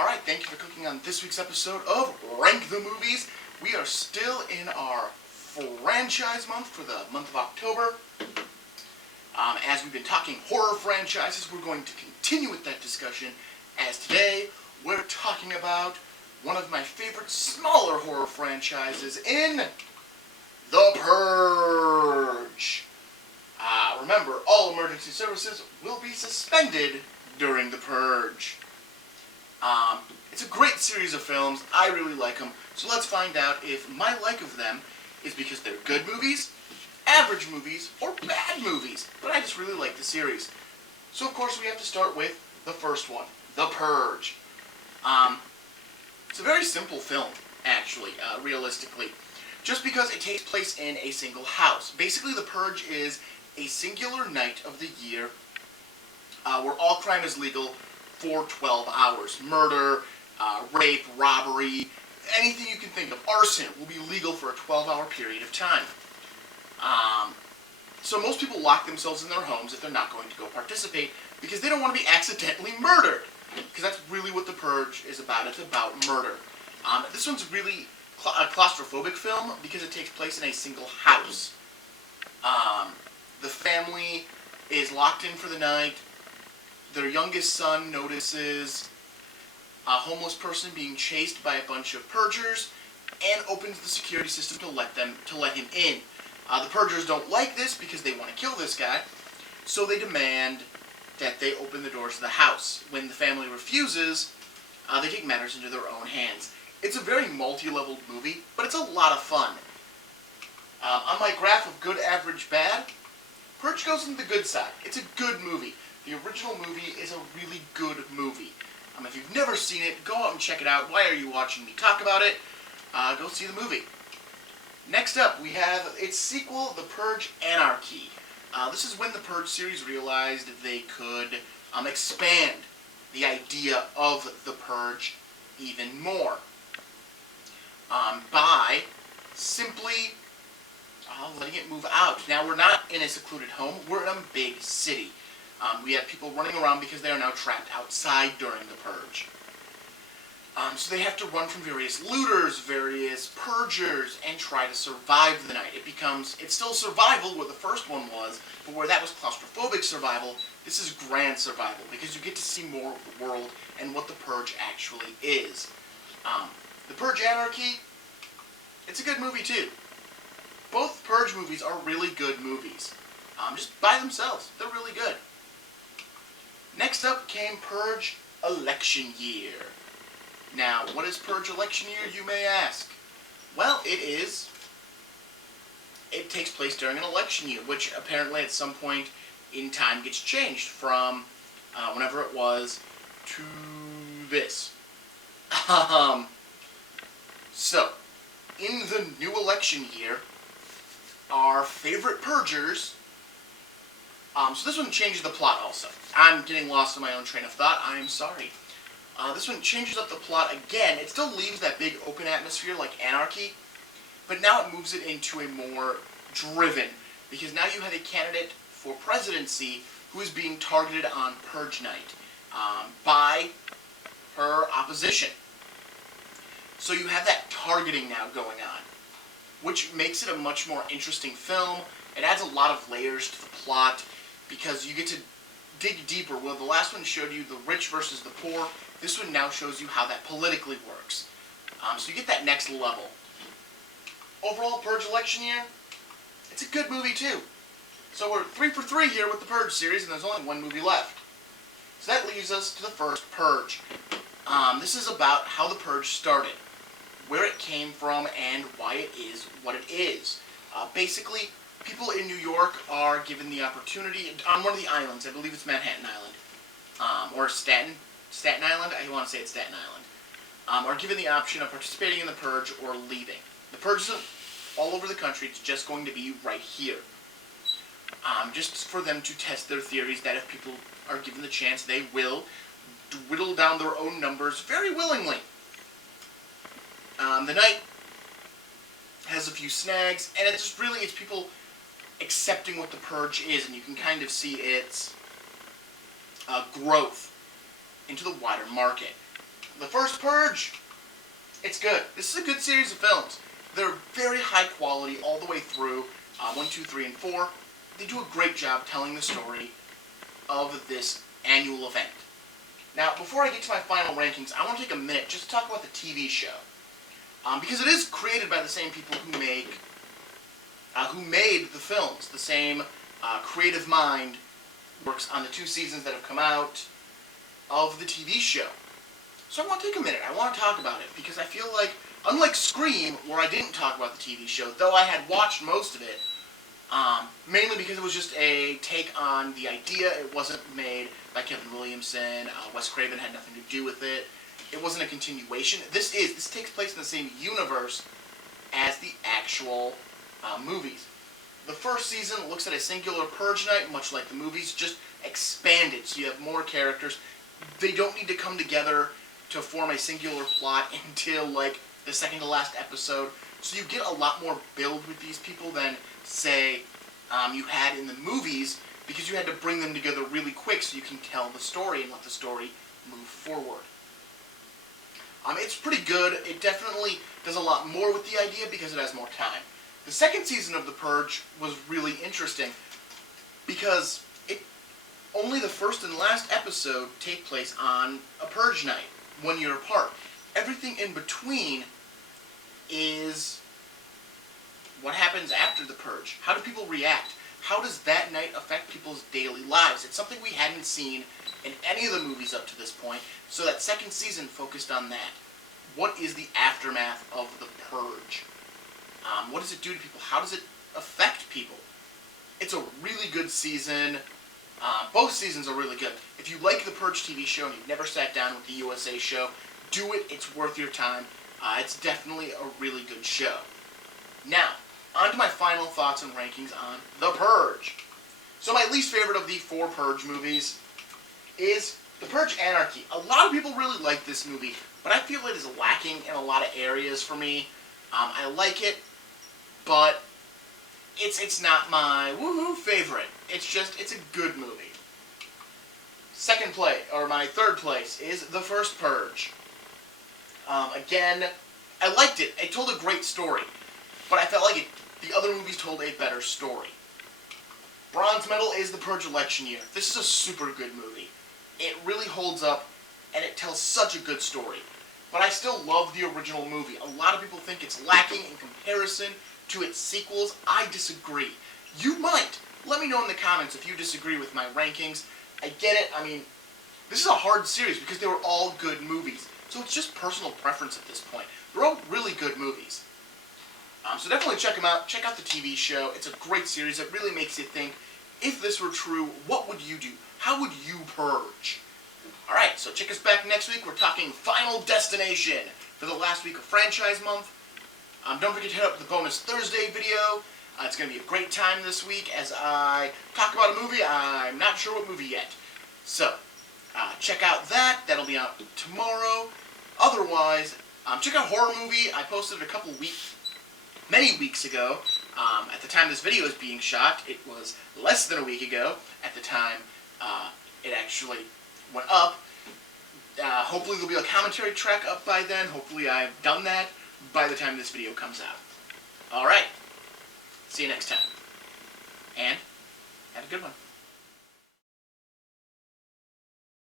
Alright, thank you for clicking on this week's episode of Rank the Movies. We are still in our franchise month for the month of October. As we've been talking horror franchises, we're going to continue with that discussion, as today we're talking about one of my favorite smaller horror franchises in The Purge. Remember, all emergency services will be suspended during The Purge. It's a great series of films. I really like them. So let's find out if my like of them is because they're good movies, average movies, or bad movies. But I just really like the series. So of course we have to start with the first one, The Purge. It's a very simple film, actually, realistically. Just because it takes place in a single house. Basically, The Purge is a singular night of the year where all crime is legal for 12 hours. Murder, rape, robbery, anything you can think of. Arson will be legal for a 12-hour period of time. So most people lock themselves in their homes if they're not going to go participate because they don't want to be accidentally murdered. Because that's really what The Purge is about. It's about murder. This one's really a claustrophobic film because it takes place in a single house. The family is locked in for the night. Their youngest son notices a homeless person being chased by a bunch of purgers and opens the security system to let him in. The purgers don't like this because they want to kill this guy, so they demand that they open the doors to the house. When the family refuses, they take matters into their own hands. It's a very multi-leveled movie, but it's a lot of fun. On my graph of good, average, bad, Purge goes into the good side. It's a good movie. The original movie is a really good movie. If you've never seen it, go out and check it out. Why are you watching me talk about it? Go see the movie. Next up, we have its sequel, The Purge Anarchy. This is when the Purge series realized they could expand the idea of the Purge even more by simply letting it move out. Now, we're not in a secluded home. We're in a big city. We have people running around because they are now trapped outside during the Purge. So they have to run from various looters, various purgers, and try to survive the night. It's still survival where the first one was, but where that was claustrophobic survival, this is grand survival, because you get to see more of the world and what the Purge actually is. The Purge Anarchy, it's a good movie too. Both Purge movies are really good movies. Just by themselves, they're really good. Next up came Purge Election Year. Now, what is Purge Election Year, you may ask? Well, it takes place during an election year, which apparently at some point in time gets changed from whenever it was to this. So, in the new election year, our favorite purgers... so this one changes the plot also. I'm getting lost in my own train of thought. I'm sorry. This one changes up the plot again. It still leaves that big open atmosphere like Anarchy, but now it moves it into a more driven, because now you have a candidate for presidency who is being targeted on Purge Night by her opposition. So you have that targeting now going on, which makes it a much more interesting film. It adds a lot of layers to the plot, because you get to dig deeper. Well, the last one showed you the rich versus the poor. This one now shows you how that politically works. So you get that next level. Overall, Purge Election Year, it's a good movie too. So we're 3 for 3 here with the Purge series, and there's only one movie left. So that leaves us to the First Purge. This is about how the Purge started, where it came from, and why it is what it is. Basically, people in New York are given the opportunity, on one of the islands, I believe it's Manhattan Island, or Staten Island, I want to say it's Staten Island, are given the option of participating in the Purge or leaving. The Purge isn't all over the country, it's just going to be right here. Just for them to test their theories that if people are given the chance, they will whittle down their own numbers very willingly. The night has a few snags, and it's people accepting what the Purge is, and you can kind of see its growth into the wider market. The First Purge, it's good. This is a good series of films. They're very high quality all the way through, 1, 2, 3, and 4. They do a great job telling the story of this annual event. Now, before I get to my final rankings, I want to take a minute just to talk about the TV show. Because it is created by the same people who made the films. The same creative mind works on the 2 seasons that have come out of the TV show. So I want to take a minute. I want to talk about it because I feel like, unlike Scream, where I didn't talk about the TV show, though I had watched most of it, mainly because it was just a take on the idea. It wasn't made by Kevin Williamson. Wes Craven had nothing to do with it. It wasn't a continuation. This takes place in the same universe as the actual movies. The first season looks at a singular purge night, much like the movies, just expanded. So you have more characters. They don't need to come together to form a singular plot until, like, the second to last episode. So you get a lot more build with these people than, say, you had in the movies, because you had to bring them together really quick so you can tell the story and let the story move forward. It's pretty good. It definitely does a lot more with the idea because it has more time. The second season of The Purge was really interesting because only the first and last episode take place on a purge night, 1 year apart. Everything in between is what happens after the purge. How do people react? How does that night affect people's daily lives? It's something we hadn't seen in any of the movies up to this point, so that second season focused on that. What is the aftermath of the purge? What does it do to people? How does it affect people? It's a really good season. Both seasons are really good. If you like the Purge TV show and you've never sat down with the USA show, do it. It's worth your time. It's definitely a really good show. Now, on to my final thoughts and rankings on The Purge. So my least favorite of the 4 Purge movies is The Purge Anarchy. A lot of people really like this movie, but I feel it is lacking in a lot of areas for me. I like it, but it's not my woohoo favorite. It's a good movie. My third place is The First Purge. Again, I liked it. It told a great story, but I felt like the other movies told a better story. Bronze medal is The Purge election year. This is a super good movie. It really holds up, and it tells such a good story. But I still love the original movie. A lot of people think it's lacking in comparison to its sequels. I disagree. You might. Let me know in the comments if you disagree with my rankings. I get it. I mean, this is a hard series because they were all good movies. So it's just personal preference at this point. They're all really good movies. So definitely check them out. Check out the TV show. It's a great series. It really makes you think, if this were true, what would you do? How would you purge? Alright, so check us back next week. We're talking Final Destination for the last week of Franchise Month. Don't forget to hit up the Bonus Thursday video. It's going to be a great time this week as I talk about a movie. I'm not sure what movie yet. So, check out that. That'll be out tomorrow. Otherwise, check out Horror Movie. I posted it many weeks ago. At the time this video is being shot, it was less than a week ago. At the time it actually went up. Hopefully there'll be a commentary track up by then. Hopefully I've done that by the time this video comes out. Alright. See you next time. And have a good one.